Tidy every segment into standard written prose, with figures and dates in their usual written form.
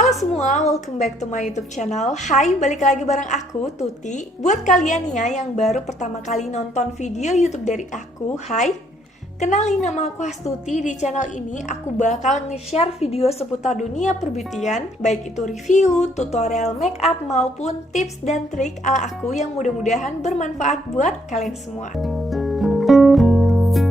Halo semua, welcome back to my YouTube channel. Hai, balik lagi bareng aku, Tuti. Buat kalian ya yang baru pertama kali nonton video YouTube dari aku, hai. Kenalin, nama aku Astuti. Di channel ini aku bakal nge-share video seputar dunia perbeautyan, baik itu review, tutorial makeup maupun tips dan trik ala aku yang mudah-mudahan bermanfaat buat kalian semua.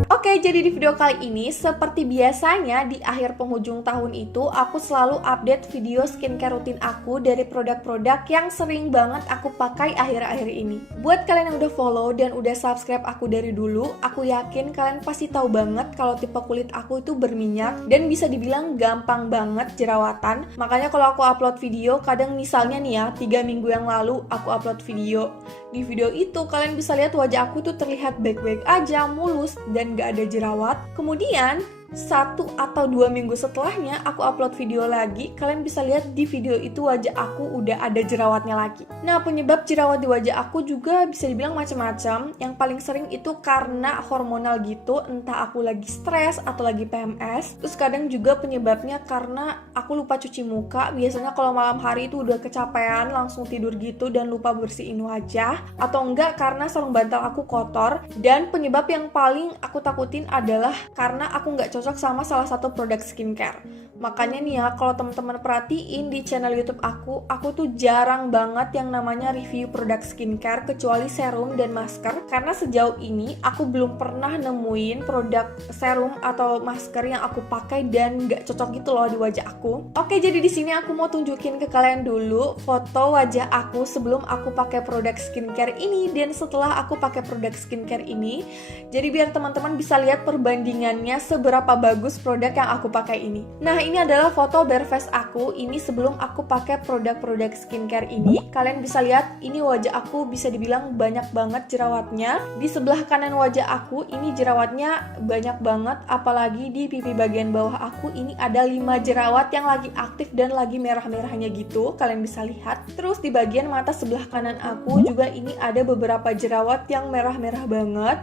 Oke, jadi di video kali ini, seperti biasanya di akhir penghujung tahun itu, aku selalu update video skincare rutin aku dari produk-produk yang sering banget aku pakai akhir-akhir ini. Buat kalian yang udah follow dan udah subscribe aku dari dulu, aku yakin kalian pasti tahu banget kalau tipe kulit aku itu berminyak dan bisa dibilang gampang banget jerawatan. Makanya kalau aku upload video, kadang misalnya nih ya, 3 minggu yang lalu aku upload video. Di video itu kalian bisa lihat wajah aku tuh terlihat baik-baik aja, mulus, dan gak ada jerawat. Kemudian 1 atau 2 minggu setelahnya aku upload video lagi, kalian bisa lihat di video itu wajah aku udah ada jerawatnya lagi. Nah, penyebab jerawat di wajah aku juga bisa dibilang macam-macam. Yang paling sering itu karena hormonal gitu, entah aku lagi stres atau lagi PMS. Terus kadang juga penyebabnya karena aku lupa cuci muka. Biasanya kalau malam hari itu udah kecapean, langsung tidur gitu dan lupa bersihin wajah. Atau enggak karena sarung bantal aku kotor. Dan penyebab yang paling aku takutin adalah karena aku nggak cocok sama salah satu produk skincare. Makanya nih ya, kalau teman-teman perhatiin di channel YouTube aku tuh jarang banget yang namanya review produk skincare kecuali serum dan masker. Karena sejauh ini aku belum pernah nemuin produk serum atau masker yang aku pakai dan nggak cocok gitu loh di wajah aku. Oke, jadi di sini aku mau tunjukin ke kalian dulu foto wajah aku sebelum aku pakai produk skincare ini dan setelah aku pakai produk skincare ini. Jadi biar teman-teman bisa lihat perbandingannya seberapa bagus produk yang aku pakai ini. Nah, ini adalah foto bare face aku ini sebelum aku pakai produk-produk skincare ini. Kalian bisa lihat ini wajah aku bisa dibilang banyak banget jerawatnya. Di sebelah kanan wajah aku ini jerawatnya banyak banget, apalagi di pipi bagian bawah aku ini ada 5 jerawat yang lagi aktif dan lagi merah-merahnya gitu. Kalian bisa lihat. Terus di bagian mata sebelah kanan aku juga ini ada beberapa jerawat yang merah-merah banget.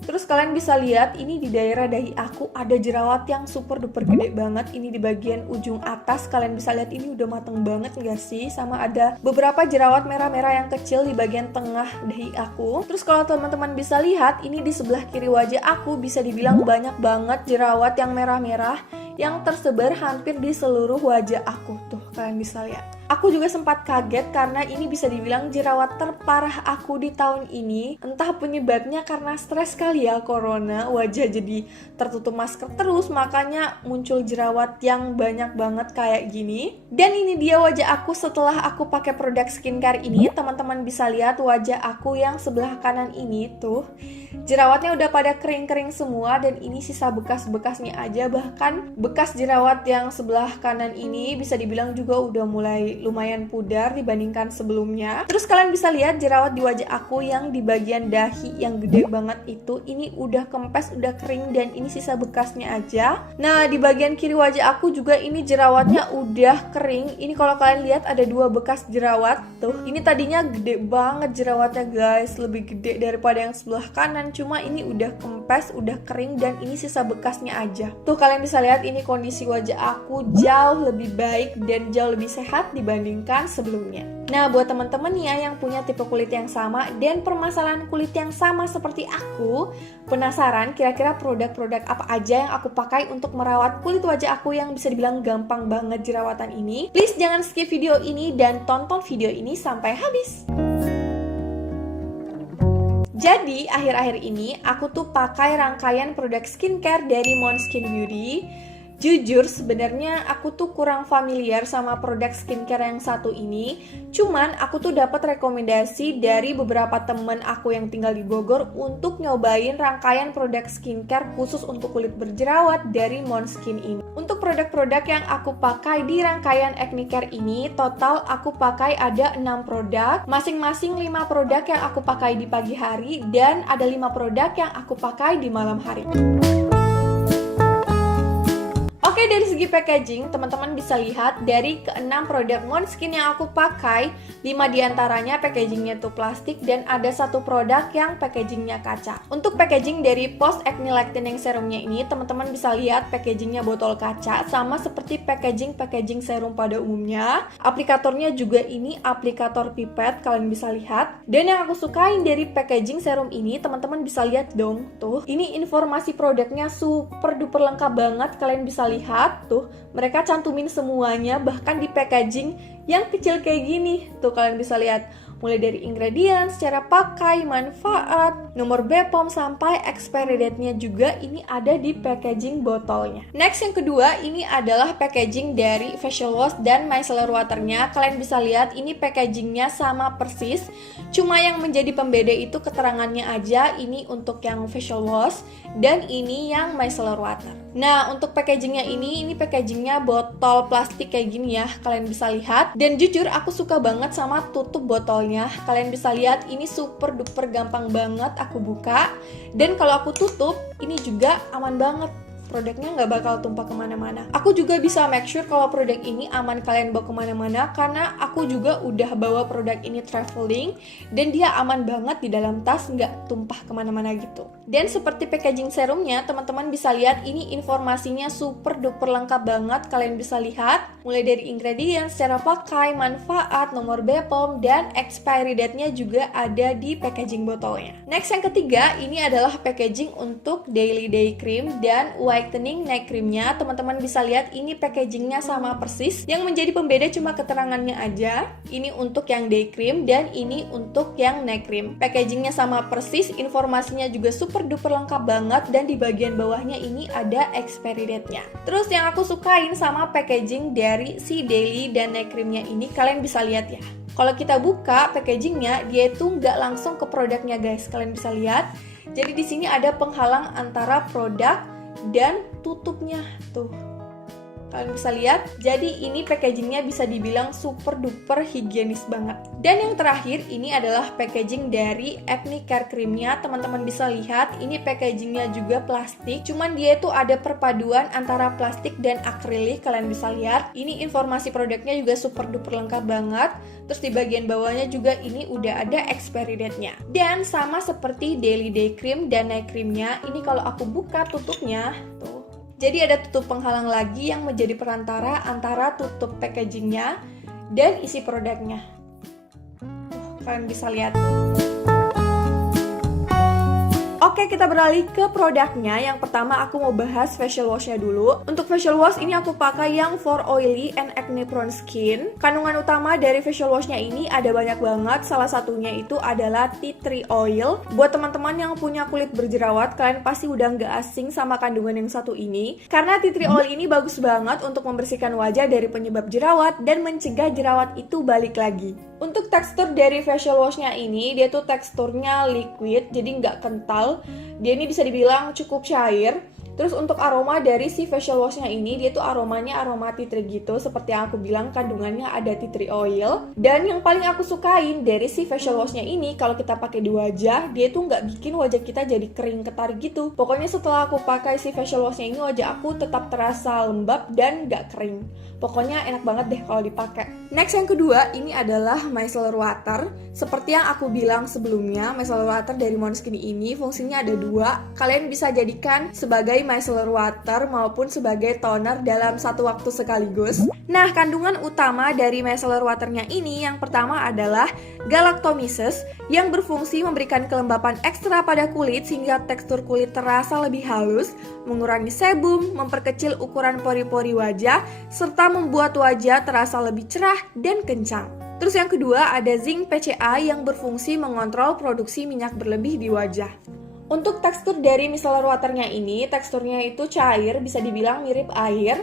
Terus kalian bisa lihat ini di daerah dahi aku ada jerawat yang super duper gede banget. Ini di bagian ujung atas kalian bisa lihat ini udah mateng banget gak sih? Sama ada beberapa jerawat merah-merah yang kecil di bagian tengah dahi aku. Terus kalau teman-teman bisa lihat ini di sebelah kiri wajah aku bisa dibilang banyak banget jerawat yang merah-merah yang tersebar hampir di seluruh wajah aku. Tuh kalian bisa lihat. Aku juga sempat kaget karena ini bisa dibilang jerawat terparah aku di tahun ini. Entah penyebabnya karena stres kali ya, corona, wajah jadi tertutup masker terus, makanya muncul jerawat yang banyak banget kayak gini. Dan ini dia wajah aku setelah aku pakai produk skincare ini. Teman-teman bisa lihat wajah aku yang sebelah kanan ini tuh. Jerawatnya udah pada kering-kering semua dan ini sisa bekas-bekasnya aja. Bahkan bekas jerawat yang sebelah kanan ini bisa dibilang juga udah mulai lumayan pudar dibandingkan sebelumnya. Terus kalian bisa lihat jerawat di wajah aku yang di bagian dahi yang gede banget itu. Ini udah kempes, udah kering dan ini sisa bekasnya aja. Nah, di bagian kiri wajah aku juga ini jerawatnya udah kering. Ini kalau kalian lihat ada 2 bekas jerawat tuh. Ini tadinya gede banget jerawatnya guys, lebih gede daripada yang sebelah kanan. Cuma ini udah kempes, udah kering dan ini sisa bekasnya aja. Tuh kalian bisa lihat ini kondisi wajah aku jauh lebih baik dan jauh lebih sehat dibandingkan sebelumnya. Nah, buat teman-teman ya yang punya tipe kulit yang sama dan permasalahan kulit yang sama seperti aku, penasaran kira-kira produk-produk apa aja yang aku pakai untuk merawat kulit wajah aku yang bisa dibilang gampang banget jerawatan ini? Please jangan skip video ini dan tonton video ini sampai habis. Jadi, akhir-akhir ini aku tuh pakai rangkaian produk skincare dari Måneskin Beauty. Jujur, sebenarnya aku tuh kurang familiar sama produk skincare yang satu ini. Cuman aku tuh dapat rekomendasi dari beberapa temen aku yang tinggal di Bogor untuk nyobain rangkaian produk skincare khusus untuk kulit berjerawat dari Måneskin ini. Untuk produk-produk yang aku pakai di rangkaian Acne Care ini, total aku pakai ada 6 produk. Masing-masing 5 produk yang aku pakai di pagi hari dan ada 5 produk yang aku pakai di malam hari. Oke, Oke, dari segi packaging, teman-teman bisa lihat dari ke-6 produk Måneskin yang aku pakai, 5 diantaranya packagingnya tuh plastik dan ada satu produk yang packagingnya kaca. Untuk packaging dari Post Acne Lightening Serumnya ini, teman-teman bisa lihat packagingnya botol kaca, sama seperti packaging serum pada umumnya. Aplikatornya juga ini aplikator pipet, kalian bisa lihat. Dan yang aku sukain dari packaging serum ini, teman-teman bisa lihat dong, tuh. Ini informasi produknya super duper lengkap banget, kalian bisa lihat tuh, mereka cantumin semuanya bahkan di packaging yang kecil kayak gini. Tuh kalian bisa lihat mulai dari ingredients, cara pakai, manfaat, nomor BPOM sampai expiry date-nya juga ini ada di packaging botolnya. Next yang kedua ini adalah packaging dari facial wash dan micellar water-nya. Kalian bisa lihat ini packagingnya sama persis, cuma yang menjadi pembeda itu keterangannya aja, ini untuk yang facial wash dan ini yang micellar water. Nah, untuk packagingnya ini packagingnya botol plastik kayak gini ya, kalian bisa lihat. Dan jujur aku suka banget sama tutup botolnya. Kalian bisa lihat ini super duper gampang banget aku buka. Dan kalau aku tutup, ini juga aman banget. Produknya nggak bakal tumpah kemana-mana. Aku juga bisa make sure kalau produk ini aman kalian bawa kemana-mana, karena aku juga udah bawa produk ini traveling dan dia aman banget di dalam tas, nggak tumpah kemana-mana gitu. Dan seperti packaging serumnya, teman-teman bisa lihat ini informasinya super duper lengkap banget. Kalian bisa lihat mulai dari ingredients, cara pakai, manfaat, nomor BPOM, dan expiry date-nya juga ada di packaging botolnya. Next yang ketiga, ini adalah packaging untuk daily day cream dan whitening night creamnya. Teman-teman bisa lihat ini packagingnya sama persis, yang menjadi pembeda cuma keterangannya aja. Ini untuk yang day cream dan ini untuk yang night cream. Packagingnya sama persis, informasinya juga super duper lengkap banget, dan di bagian bawahnya ini ada expiry date-nya. Terus yang aku sukain sama packaging dari si daily dan night creamnya ini, kalian bisa lihat ya, kalau kita buka packagingnya, dia itu nggak langsung ke produknya guys. Kalian bisa lihat, jadi di sini ada penghalang antara produk dan tutupnya tuh. Kalian bisa lihat, jadi ini packagingnya bisa dibilang super duper higienis banget. Dan yang terakhir, ini adalah packaging dari Acne Care Creamnya. Teman-teman bisa lihat, ini packagingnya juga plastik, cuman dia itu ada perpaduan antara plastik dan akrilik. Kalian bisa lihat, ini informasi produknya juga super duper lengkap banget. Terus di bagian bawahnya juga ini udah ada expiry date-nya. Dan sama seperti Daily Day Cream dan Night Creamnya, ini kalau aku buka tutupnya, tuh. Jadi ada tutup penghalang lagi yang menjadi perantara antara tutup packagingnya dan isi produknya. Kalian bisa lihat. Oke, kita beralih ke produknya. Yang pertama aku mau bahas facial wash-nya dulu. Untuk facial wash ini aku pakai yang for oily and acne prone skin. Kandungan utama dari facial wash-nya ini ada banyak banget. Salah satunya itu adalah tea tree oil. Buat teman-teman yang punya kulit berjerawat, kalian pasti udah nggak asing sama kandungan yang satu ini. Karena tea tree oil ini bagus banget untuk membersihkan wajah dari penyebab jerawat dan mencegah jerawat itu balik lagi. Untuk tekstur dari facial wash-nya ini, dia tuh teksturnya liquid, jadi nggak kental. Dia ini bisa dibilang cukup cair. Terus untuk aroma dari si facial wash-nya ini, dia tuh aromanya aroma tea tree gitu. Seperti yang aku bilang, kandungannya ada tea tree oil. Dan yang paling aku sukain dari si facial wash-nya ini, kalau kita pakai di wajah, dia tuh nggak bikin wajah kita jadi kering ketarik gitu. Pokoknya setelah aku pakai si facial wash-nya ini, wajah aku tetap terasa lembab dan nggak kering. Pokoknya enak banget deh kalau dipakai. Next yang kedua, ini adalah micellar water. Seperti yang aku bilang sebelumnya, micellar water dari Måneskin ini fungsinya ada dua. Kalian bisa jadikan sebagai micellar water maupun sebagai toner dalam satu waktu sekaligus. Nah, kandungan utama dari micellar waternya ini yang pertama adalah galactomyces yang berfungsi memberikan kelembapan ekstra pada kulit sehingga tekstur kulit terasa lebih halus, mengurangi sebum, memperkecil ukuran pori-pori wajah, serta membuat wajah terasa lebih cerah dan kencang. Terus yang kedua ada zinc PCA yang berfungsi mengontrol produksi minyak berlebih di wajah. Untuk tekstur dari micellar waternya ini, teksturnya itu cair, bisa dibilang mirip air.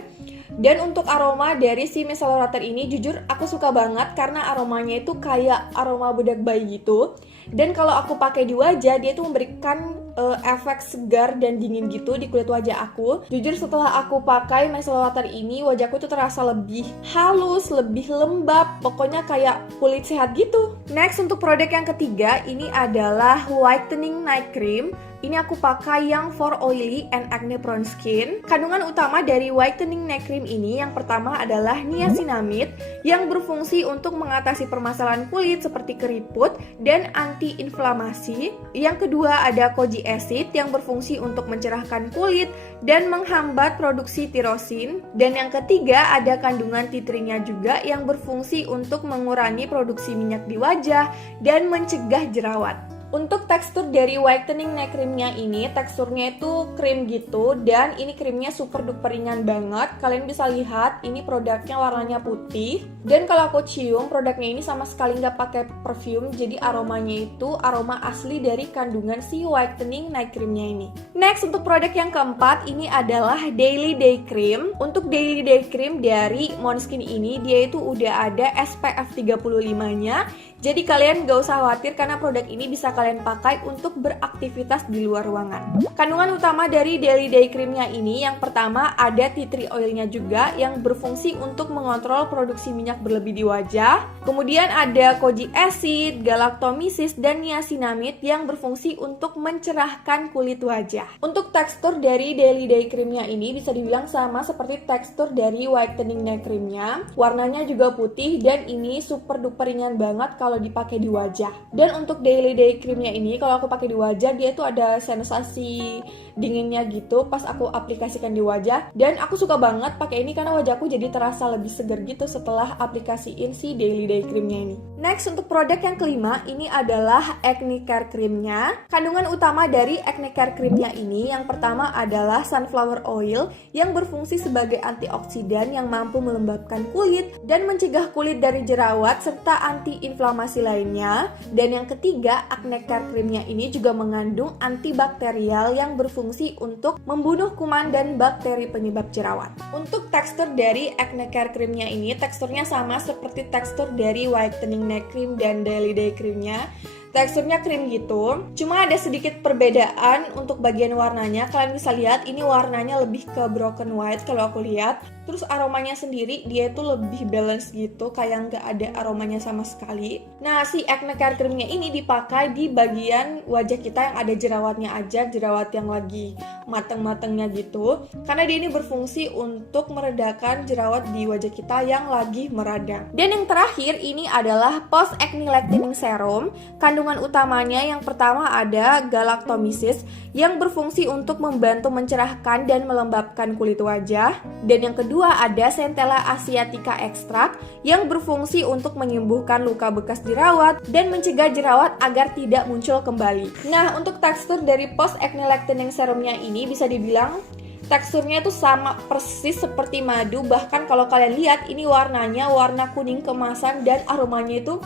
Dan untuk aroma dari si micellar water ini, jujur aku suka banget karena aromanya itu kayak aroma bedak bayi gitu. Dan kalau aku pakai di wajah, dia tuh memberikan efek segar dan dingin gitu di kulit wajah aku. Jujur setelah aku pakai micellar water ini, wajahku tuh terasa lebih halus, lebih lembab, pokoknya kayak kulit sehat gitu. Next, untuk produk yang ketiga, ini adalah whitening night cream. Ini aku pakai yang for oily and acne prone skin. Kandungan utama dari whitening neck cream ini yang pertama adalah niacinamide yang berfungsi untuk mengatasi permasalahan kulit seperti keriput dan anti-inflamasi. Yang kedua ada kojic acid yang berfungsi untuk mencerahkan kulit dan menghambat produksi tirosin. Dan yang ketiga ada kandungan tea tree-nya juga yang berfungsi untuk mengurangi produksi minyak di wajah dan mencegah jerawat. Untuk tekstur dari whitening neck creamnya ini, teksturnya itu krim gitu, dan ini krimnya super duper ringan banget. Kalian bisa lihat, ini produknya warnanya putih. Dan kalau aku cium, produknya ini sama sekali nggak pakai perfume, jadi aromanya itu aroma asli dari kandungan si whitening neck creamnya ini. Next, untuk produk yang keempat, ini adalah Daily Day Cream. Untuk Daily Day Cream dari Måneskin ini, dia itu udah ada SPF 35-nya. Jadi kalian gak usah khawatir karena produk ini bisa kalian pakai untuk beraktivitas di luar ruangan. Kandungan utama dari Daily Day Creamnya ini yang pertama ada tea tree oilnya juga yang berfungsi untuk mengontrol produksi minyak berlebih di wajah. Kemudian ada kojic acid, galactomyces, dan niacinamide yang berfungsi untuk mencerahkan kulit wajah. Untuk tekstur dari Daily Day Creamnya ini bisa dibilang sama seperti tekstur dari whitening neck creamnya. Warnanya juga putih dan ini super duper ringan banget kalau dipakai di wajah. Dan untuk Daily Day Creamnya ini kalau aku pakai di wajah dia tuh ada sensasi dinginnya gitu pas aku aplikasikan di wajah, dan aku suka banget pakai ini karena wajahku jadi terasa lebih segar gitu setelah aplikasiin si Daily Day Creamnya ini. Next, untuk produk yang kelima ini adalah Acne Care Creamnya. Kandungan utama dari Acne Care Creamnya ini yang pertama adalah sunflower oil yang berfungsi sebagai antioksidan yang mampu melembabkan kulit dan mencegah kulit dari jerawat serta anti-inflamasi lainnya. Dan yang ketiga, Acne Care Creamnya ini juga mengandung antibakterial yang berfungsi untuk membunuh kuman dan bakteri penyebab jerawat. Untuk tekstur dari Acne Care Creamnya ini teksturnya sama seperti tekstur dari whitening neck cream dan Daily Day Creamnya. Teksturnya krim gitu, cuma ada sedikit perbedaan untuk bagian warnanya. Kalian bisa lihat ini warnanya lebih ke broken white kalau aku lihat. Terus aromanya sendiri dia itu lebih balance gitu, kayak nggak ada aromanya sama sekali. Nah, si Acne Care Creamnya ini dipakai di bagian wajah kita yang ada jerawatnya aja, jerawat yang lagi mateng-matengnya gitu. Karena dia ini berfungsi untuk meredakan jerawat di wajah kita yang lagi meradang. Dan yang terakhir ini adalah Post Acne Lightening Serum. Kandungan utamanya yang pertama ada galactomyces yang berfungsi untuk membantu mencerahkan dan melembabkan kulit wajah. Dan yang kedua ada Centella asiatica extract yang berfungsi untuk menyembuhkan luka bekas jerawat dan mencegah jerawat agar tidak muncul kembali. Nah, untuk tekstur dari Post Acne Lightening Serumnya ini bisa dibilang teksturnya tuh sama persis seperti madu. Bahkan kalau kalian lihat ini warnanya warna kuning kemasan dan aromanya itu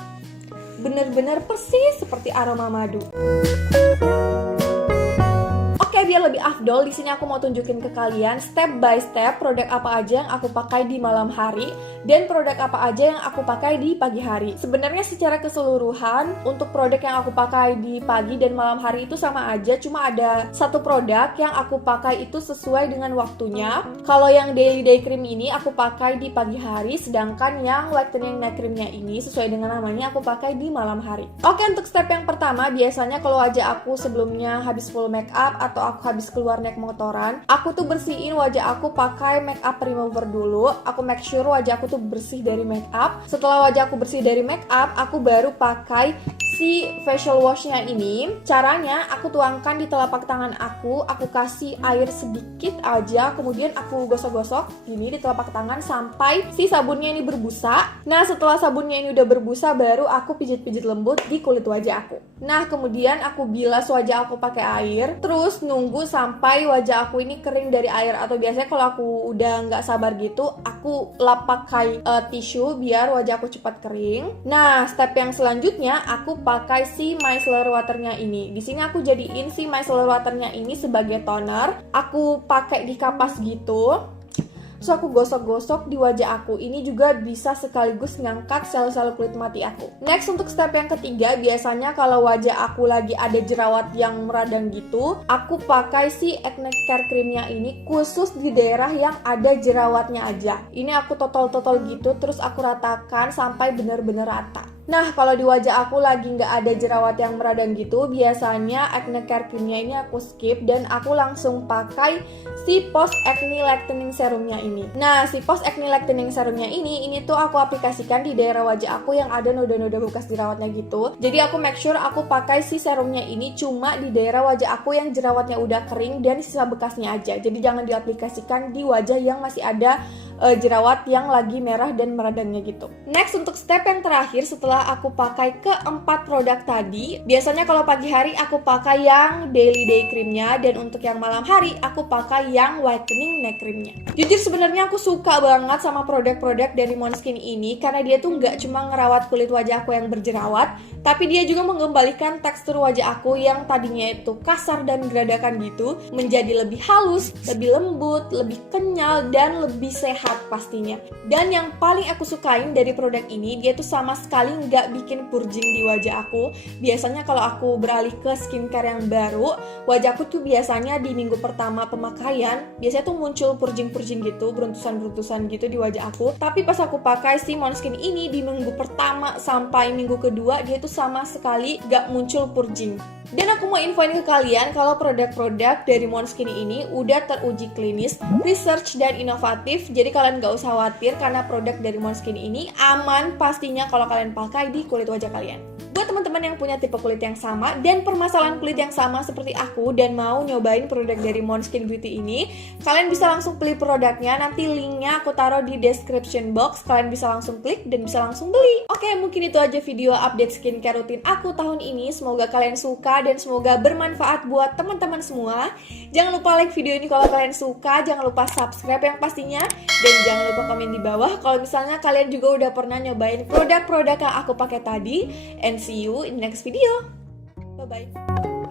bener-bener persis seperti aroma madu. Biar lebih afdol, di sini aku mau tunjukin ke kalian step by step produk apa aja yang aku pakai di malam hari dan produk apa aja yang aku pakai di pagi hari. Sebenarnya secara keseluruhan untuk produk yang aku pakai di pagi dan malam hari itu sama aja, cuma ada satu produk yang aku pakai itu sesuai dengan waktunya. Kalau yang Daily Day Cream ini aku pakai di pagi hari, sedangkan yang Whitening Night Creamnya ini sesuai dengan namanya aku pakai di malam hari. Oke, untuk step yang pertama, biasanya kalau wajah aku sebelumnya habis full make up atau aku habis keluar naik motoran, aku tuh bersihin wajah aku pakai make up remover dulu. Aku make sure wajah aku tuh bersih dari make up. Setelah wajah aku bersih dari make up, aku baru pakai si facial washnya ini. Caranya aku tuangkan di telapak tangan aku kasih air sedikit aja, kemudian aku gosok-gosok gini di telapak tangan sampai si sabunnya ini berbusa. Nah, setelah sabunnya ini udah berbusa, baru aku pijit-pijit lembut di kulit wajah aku. Nah, kemudian aku bilas wajah aku pakai air, terus nunggu sampai wajah aku ini kering dari air, atau biasanya kalau aku udah nggak sabar gitu, aku lap pakai tisu biar wajah aku cepat kering. Nah, step yang selanjutnya aku pakai si micellar waternya ini. Di sini aku jadiin si micellar waternya ini sebagai toner. Aku pakai di kapas gitu. So aku gosok-gosok di wajah aku. Ini juga bisa sekaligus ngangkat sel-sel kulit mati aku. Next, untuk step yang ketiga, biasanya kalau wajah aku lagi ada jerawat yang meradang gitu, aku pakai si Acne Care Creamnya ini khusus di daerah yang ada jerawatnya aja. Ini aku totol-totol gitu, terus aku ratakan sampai bener-bener rata. Nah, kalau di wajah aku lagi nggak ada jerawat yang meradang gitu, biasanya acne care creamnya ini aku skip dan aku langsung pakai si Post Acne Lightening Serumnya ini. Nah, si Post Acne Lightening Serumnya ini tuh aku aplikasikan di daerah wajah aku yang ada noda-noda bekas jerawatnya gitu. Jadi aku make sure aku pakai si serumnya ini cuma di daerah wajah aku yang jerawatnya udah kering dan sisa bekasnya aja. Jadi jangan diaplikasikan di wajah yang masih ada jerawat yang lagi merah dan meradangnya gitu. Next, untuk step yang terakhir setelah aku pakai keempat produk tadi, biasanya kalau pagi hari aku pakai yang daily day creamnya, dan untuk yang malam hari aku pakai yang whitening neck creamnya. Jujur sebenarnya aku suka banget sama produk-produk dari Måneskin ini karena dia tuh nggak cuma ngerawat kulit wajah aku yang berjerawat, tapi dia juga mengembalikan tekstur wajah aku yang tadinya itu kasar dan geradakan gitu menjadi lebih halus, lebih lembut, lebih kenyal, dan lebih sehat pastinya. Dan yang paling aku sukain dari produk ini, dia tuh sama sekali nggak bikin purging di wajah aku. Biasanya kalau aku beralih ke skincare yang baru, wajahku tuh biasanya di minggu pertama pemakaian biasanya tuh muncul purging-purging gitu, beruntusan-beruntusan gitu di wajah aku. Tapi pas aku pakai si Måneskin ini di minggu pertama sampai minggu kedua, dia tuh sama sekali nggak muncul purging. Dan aku mau infoin ke kalian kalau produk-produk dari Måneskin ini udah teruji klinis, research, dan inovatif. Jadi kalian gak usah khawatir karena produk dari Måneskin ini aman pastinya kalau kalian pakai di kulit wajah kalian. Buat teman-teman yang punya tipe kulit yang sama dan permasalahan kulit yang sama seperti aku dan mau nyobain produk dari Måneskin Beauty ini, kalian bisa langsung pilih produknya. Nanti linknya aku taruh di description box. Kalian bisa langsung klik dan bisa langsung beli. Oke, mungkin itu aja video update skincare rutin aku tahun ini. Semoga kalian suka dan semoga bermanfaat buat teman-teman semua. Jangan lupa like video ini kalau kalian suka. Jangan lupa subscribe yang pastinya. Dan jangan lupa komen di bawah kalau misalnya kalian juga udah pernah nyobain produk-produk yang aku pakai tadi. And see you in the next video. Bye-bye.